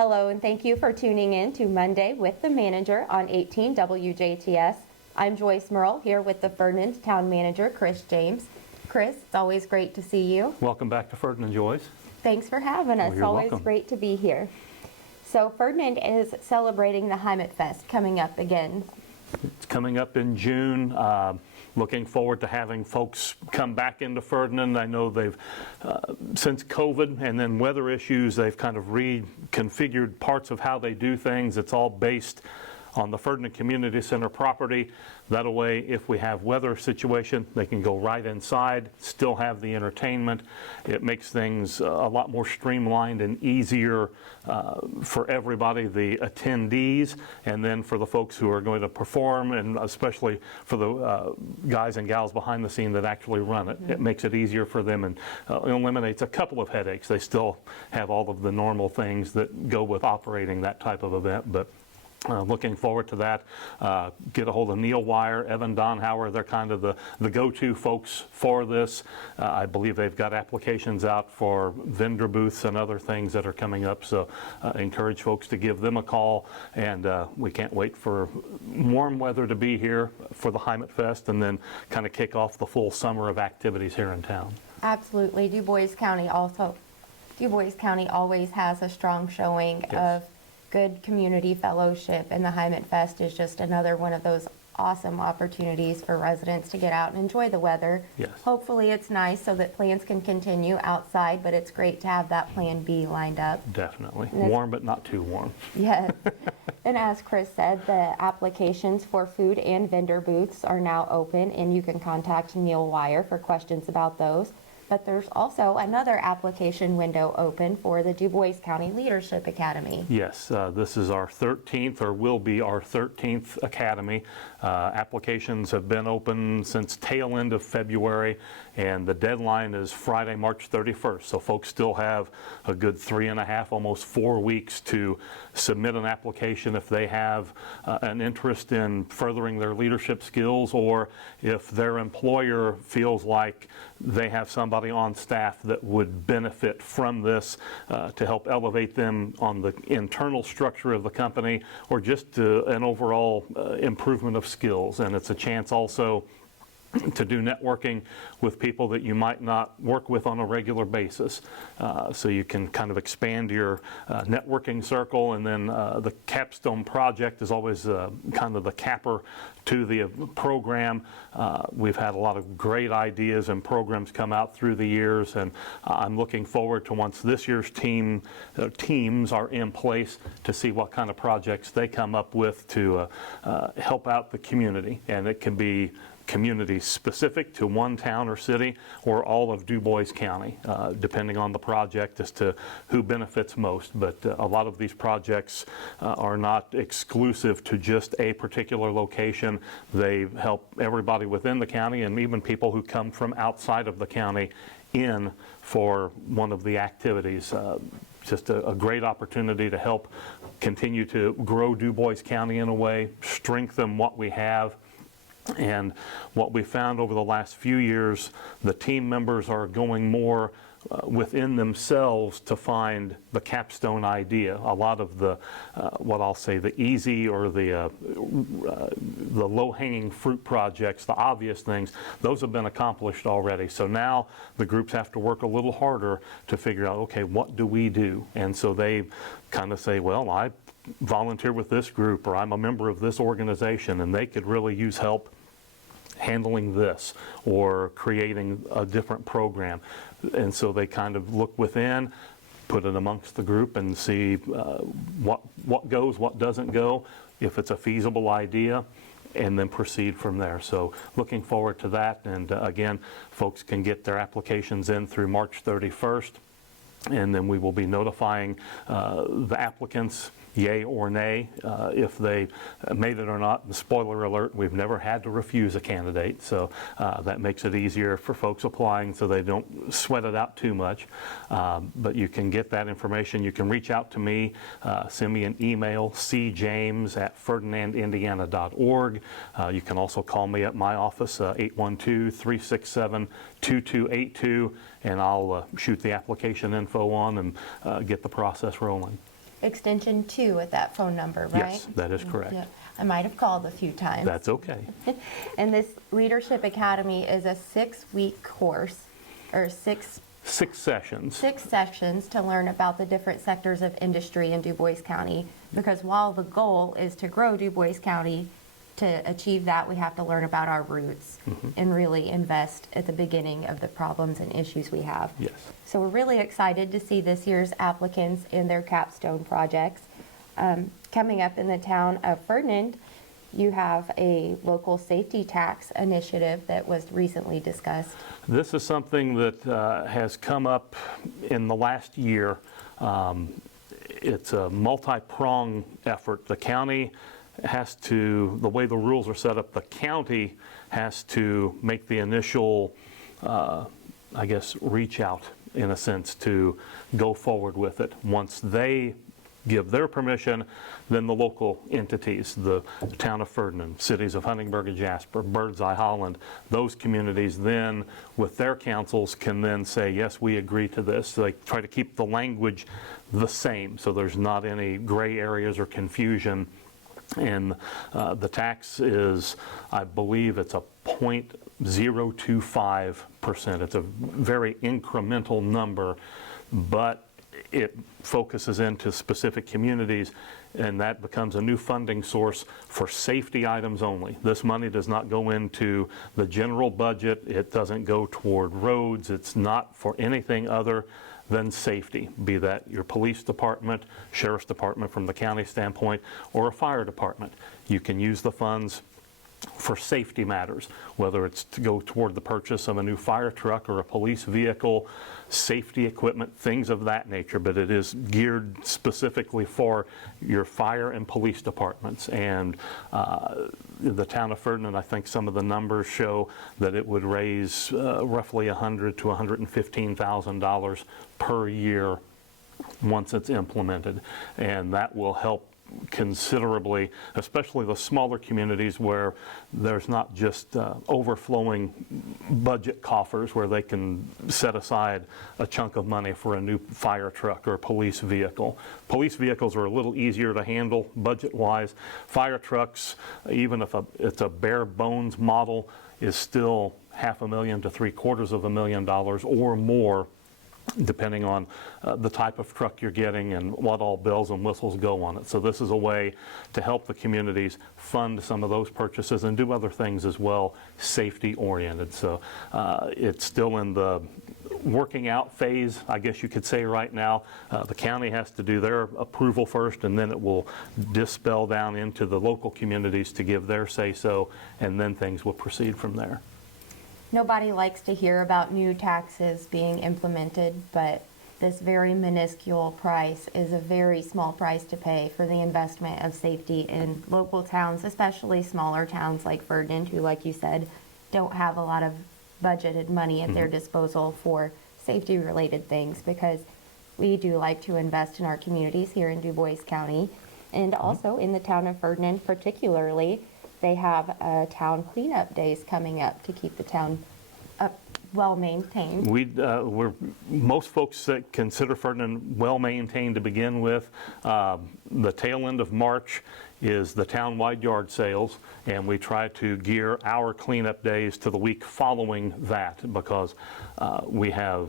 Hello, and thank you for tuning in to Monday with the Manager on 18 WJTS. I'm Joyce Murrell here with the Ferdinand Town Manager, Chris James. Chris, it's always great to see you. Welcome back to Ferdinand, Joyce. Thanks for having us. Well, you're always welcome. Great to be here. So Ferdinand is celebrating the Heimat Fest coming up again. It's coming up in June. Looking forward to having folks come back into Ferdinand. I know they've, since COVID and then weather issues, they've kind of reconfigured parts of how they do things. It's all based on the Ferdinand Community Center property. That way, if we have weather situation, they can go right inside, still have the entertainment. It makes things a lot more streamlined and easier for everybody, the attendees, and then for the folks who are going to perform, and especially for the guys and gals behind the scene that actually run it. It makes it easier for them and eliminates a couple of headaches. They still have all of the normal things that go with operating that type of event, but looking forward to that. Get a hold of Neil Wire, Evan Donhauer. They're kind of the go-to folks for this. I believe they've got applications out for vendor booths and other things that are coming up. So encourage folks to give them a call. And we can't wait for warm weather to be here for the Heimat Fest and then kind of kick off the full summer of activities here in town. Absolutely. Du Bois County always has a strong showing of good community fellowship, and the Heimat Fest is just another one of those awesome opportunities for residents to get out and enjoy the weather. Yes. Hopefully it's nice so that plans can continue outside, but it's great to have that plan B lined up. Definitely. Warm, but not too warm. Yes. And as Chris said, the applications for food and vendor booths are now open, and you can contact Neil Wire for questions about those. But there's also another application window open for the Du Bois County Leadership Academy. Yes, this is our 13th, or will be our 13th academy. Applications have been open since tail end of February, and the deadline is Friday, March 31st. So folks still have a good 3.5, almost 4 weeks to submit an application if they have an interest in furthering their leadership skills, or if their employer feels like they have somebody on staff that would benefit from this to help elevate them on the internal structure of the company, or just an overall improvement of skills. And it's a chance also to do networking with people that you might not work with on a regular basis. So you can kind of expand your networking circle, and then the capstone project is always kind of the capper to the program. We've had a lot of great ideas and programs come out through the years, and I'm looking forward to, once this year's teams are in place, to see what kind of projects they come up with to help out the community. And it can be community specific to one town or city, or all of Du Bois County, depending on the project as to who benefits most. But a lot of these projects are not exclusive to just a particular location. They help everybody within the county, and even people who come from outside of the county in for one of the activities. Just a great opportunity to help continue to grow Du Bois County in a way, strengthen what we have. And what we found over the last few years, the team members are going more within themselves to find the capstone idea. A lot of the, what I'll say, the easy or the low-hanging fruit projects, the obvious things, those have been accomplished already. So now the groups have to work a little harder to figure out, okay, what do we do? And so they kind of say, well, I volunteer with this group, or I'm a member of this organization, and they could really use help handling this or creating a different program. And so they kind of look within, put it amongst the group, and see what goes, what doesn't go, if it's a feasible idea, and then proceed from there. So looking forward to that. And again, folks can get their applications in through March 31st. And then we will be notifying the applicants, yay or nay, if they made it or not. And spoiler alert, we've never had to refuse a candidate, so that makes it easier for folks applying so they don't sweat it out too much. But you can get that information. You can reach out to me, send me an email, cjames@ferdinandindiana.org. You can also call me at my office, 812-367-2282, and I'll shoot the application info on and get the process rolling. extension 2 at that phone number, right? Yes, that is correct. Yeah. I might have called a few times. That's okay. And this Leadership Academy is a 6-week course, or 6 6 sessions. sessions to learn about the different sectors of industry in Du Bois County. Because while the goal is to grow Du Bois County, to achieve that, we have to learn about our roots and really invest at the beginning of the problems and issues we have. Yes. So we're really excited to see this year's applicants in their capstone projects. Coming up in the town of Ferdinand, you have a local safety tax initiative that was recently discussed. This is something that has come up in the last year. It's a multi-pronged effort. The county has to, the way the rules are set up, the county has to make the initial, I guess, reach out, in a sense, to go forward with it. Once they give their permission, then the local entities, the town of Ferdinand, cities of Huntingburg and Jasper, Birdseye, Holland, those communities then, with their councils, can then say, yes, we agree to this. So they try to keep the language the same, so there's not any gray areas or confusion. And the tax is, I believe it's a 0.025%. It's a very incremental number, but it focuses into specific communities, and that becomes a new funding source for safety items only. This money does not go into the general budget. It doesn't go toward roads. It's not for anything other than safety, be that your police department, sheriff's department from the county standpoint, or a fire department. You can use the funds for safety matters, whether it's to go toward the purchase of a new fire truck or a police vehicle, safety equipment, things of that nature, but it is geared specifically for your fire and police departments. And the town of Ferdinand, I think some of the numbers show that it would raise roughly $100,000 to $115,000 per year once it's implemented, and that will help considerably, especially the smaller communities where there's not just overflowing budget coffers where they can set aside a chunk of money for a new fire truck or a police vehicle. Police vehicles are a little easier to handle budget-wise. Fire trucks, even if it's a bare bones model, is still $500,000 to $750,000 or more, depending on the type of truck you're getting and what all bells and whistles go on it. So this is a way to help the communities fund some of those purchases and do other things as well, safety oriented. So it's still in the working out phase, I guess you could say right now. The county has to do their approval first, and then it will dispel down into the local communities to give their say-so, and then things will proceed from there. Nobody likes to hear about new taxes being implemented, but this very minuscule price is a very small price to pay for the investment of safety in local towns, especially smaller towns like Ferdinand, who, like you said, don't have a lot of budgeted money at their disposal for safety-related things, because we do like to invest in our communities here in Du Bois County, and also in the town of Ferdinand particularly. They have town cleanup days coming up to keep the town well maintained. Most folks that consider Ferdinand well maintained to begin with. The tail end of March is the town-wide yard sales, and we try to gear our cleanup days to the week following that, because we have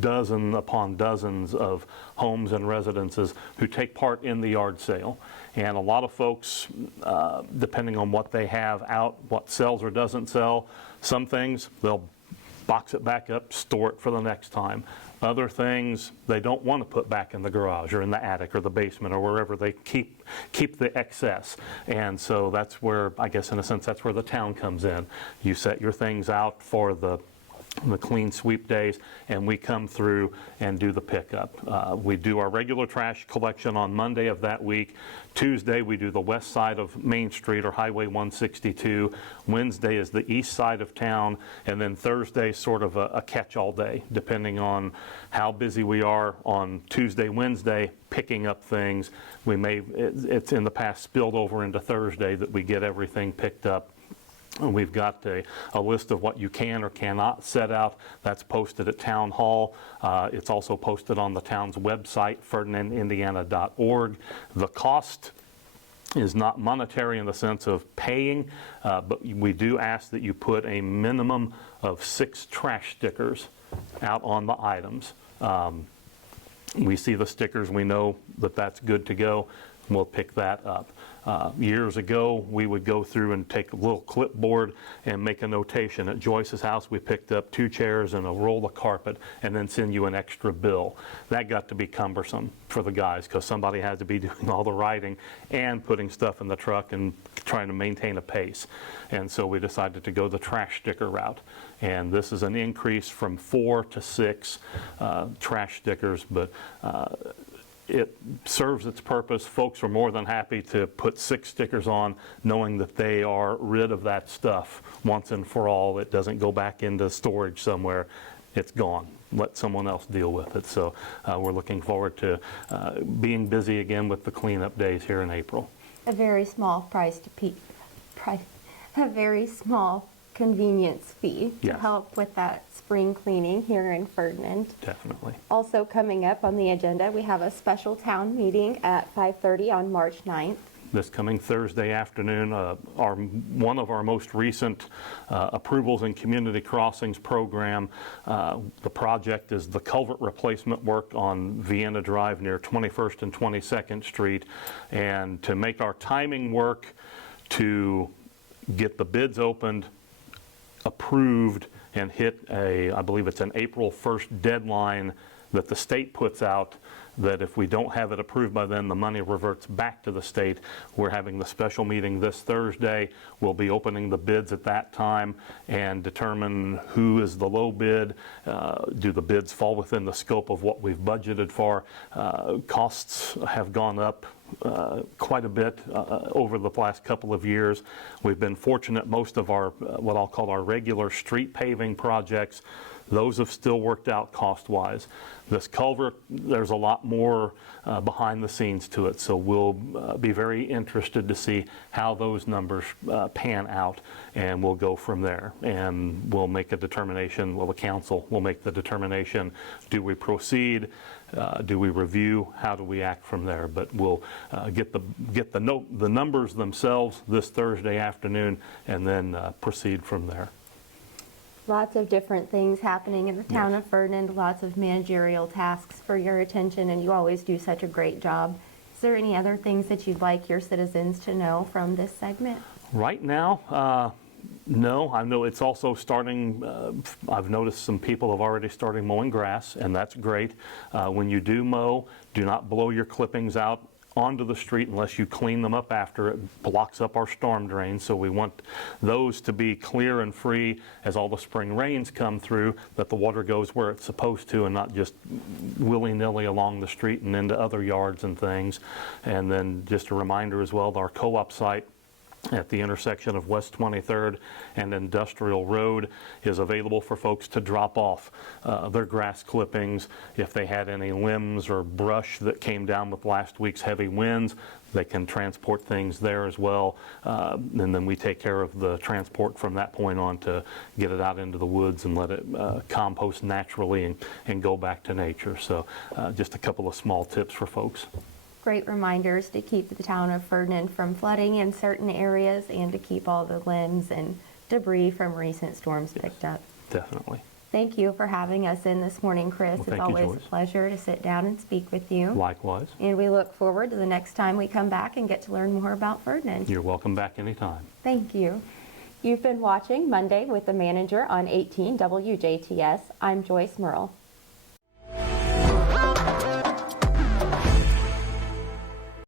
dozen upon dozens of homes and residences who take part in the yard sale. And a lot of folks, depending on what they have out, what sells or doesn't sell, some things they'll box it back up, store it for the next time. Other things they don't want to put back in the garage or in the attic or the basement or wherever they keep the excess. And so that's where, I guess in a sense, that's where the town comes in. You set your things out for the clean sweep days, and we come through and do the pickup. We do our regular trash collection on Monday of that week. Tuesday we do the west side of Main Street or Highway 162. Wednesday is the east side of town, and then Thursday sort of a catch-all day, depending on how busy we are on Tuesday, Wednesday, picking up things. It's in the past spilled over into Thursday that we get everything picked up And we've got a list of what you can or cannot set out. That's posted at Town Hall. It's also posted on the town's website, ferdinandindiana.org. The cost is not monetary in the sense of paying, but we do ask that you put a minimum of 6 trash stickers out on the items. We see the stickers, we know that that's good to go, and we'll pick that up. Years ago, we would go through and take a little clipboard and make a notation. At Joyce's house, we picked up 2 chairs and a roll of carpet and then send you an extra bill. That got to be cumbersome for the guys because somebody had to be doing all the writing and putting stuff in the truck and trying to maintain a pace. And so we decided to go the trash sticker route. And this is an increase from 4 to 6 trash stickers, but it serves its purpose. Folks are more than happy to put 6 stickers on, knowing that they are rid of that stuff once and for all. It doesn't go back into storage somewhere. It's gone. Let someone else deal with it. So we're looking forward to being busy again with the cleanup days here in April. A very small a very small convenience fee to Yes. help with that spring cleaning here in Ferdinand. Definitely. Also coming up on the agenda, we have a special town meeting at 5:30 on March 9th. This coming Thursday afternoon, one of our most recent approvals in Community Crossings program. The project is the culvert replacement work on Vienna Drive near 21st and 22nd Street. And to make our timing work, to get the bids opened, approved, and hit I believe it's an April 1st deadline that the state puts out, that if we don't have it approved by then, the money reverts back to the state. We're having the special meeting this Thursday. We'll be opening the bids at that time and determine who is the low bid. Do the bids fall within the scope of what we've budgeted for? Costs have gone up quite a bit over the last couple of years. We've been fortunate. Most of our what I'll call our regular street paving projects, those have still worked out cost-wise. This culvert, there's a lot more behind the scenes to it, so we'll be very interested to see how those numbers pan out, and we'll go from there. And we'll make a determination, well, the council will make the determination, do we proceed? Do we review? How do we act from there? But we'll get the numbers themselves this Thursday afternoon, and then proceed from there. Lots of different things happening in the town of Ferdinand, lots of managerial tasks for your attention, and you always do such a great job. Is there any other things that you'd like your citizens to know from this segment? Right now, no. I know it's also starting, I've noticed some people have already started mowing grass, and that's great. When you do mow, do not blow your clippings out onto the street unless you clean them up after. It blocks up our storm drains, so we want those to be clear and free as all the spring rains come through, that the water goes where it's supposed to and not just willy-nilly along the street and into other yards and things. And then just a reminder as well, our co-op site at the intersection of West 23rd and Industrial Road is available for folks to drop off their grass clippings. If they had any limbs or brush that came down with last week's heavy winds, they can transport things there as well. And then we take care of the transport from that point on to get it out into the woods and let it compost naturally and go back to nature. So just a couple of small tips for folks. Great reminders to keep the town of Ferdinand from flooding in certain areas and to keep all the limbs and debris from recent storms picked up. Definitely. Thank you for having us in this morning, Chris. Well, it's thank you, always Joyce. a pleasure to sit down and speak with you. Likewise. And we look forward to the next time we come back and get to learn more about Ferdinand. You're welcome back anytime. Thank you. You've been watching Monday with the Manager on 18 WJTS. I'm Joyce Murrell.